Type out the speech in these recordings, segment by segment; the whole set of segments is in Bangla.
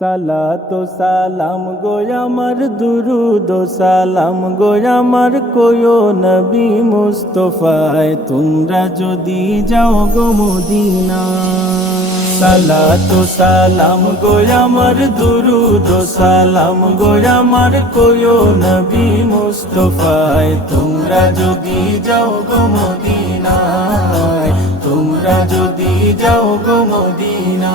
সালাত সালাম গো আমার দুরুদ সালাম গো আমার কোয়ো নবী মুস্তফায়, তোমরা যদি যাও গো মদিনা। সালাত সালাম গো আমার দুরুদ সালাম গো আমার কোয়ো নবী মুস্তফায়, তোমরা যদি যাও গো মদিনায়, তোমরা যদি যাও গো মদিনা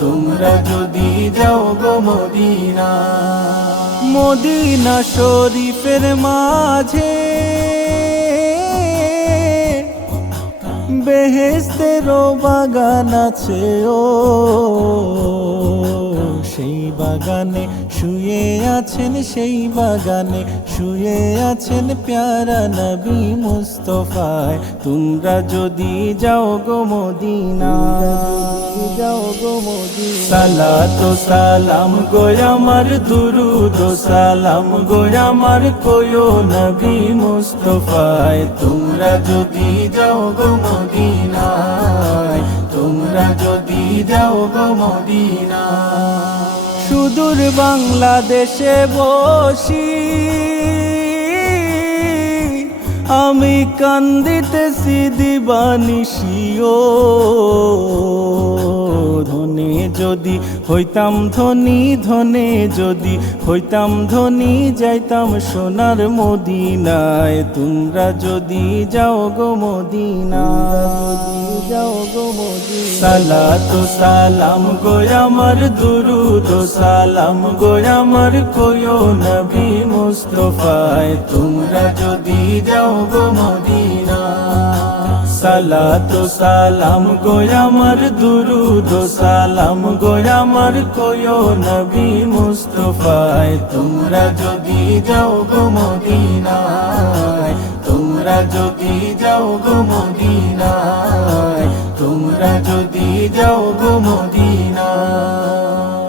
তোমরা যদি যাও গো মদিনা মদিনা শরীফের মাঝে বেহেস্তেরও বাগান আছে ও। সেই বাগানে শুয়ে আছেন, সেই বাগানে শুয়ে আছেন প্যারা নবী মুস্তফায়। তোমরা যদি যাও গো মদিনা যাও গো মদিনা সালাত সালাম গো আমার, দুরুদ সালাম গো আমার কোয়ো নবী মুস্তফায়। তোমরা যদি যাও গো মদিনায়। তোমরা যদি যাও গো মদিনা সুদূর বাংলাদেশে বসি। আমি কান্দিতেছি দিবানিসিও ধনে যদি হইতাম ধনী ধনে, যদি হইতাম ধনী যাইতাম সোনার মদিনায়। তোমরা যদি যাও গো মদিনা যাও গো মদিনা সালাত সালাম গো আমার দুরুদ সালাম গো আমার কোয়ো নবী মুস্তফায়। তোমরা যদি যাও গো মদিনা সালাত, সালাম গো আমার দুরুদ, সালাম গো আমার কোয়ো নবী মুস্তফায়। তোমরা যদি যাও গো মদিনায়, তোমরা যদি যাও গো মদিনায়, তোমরা যদি যাও গো মদিনায়।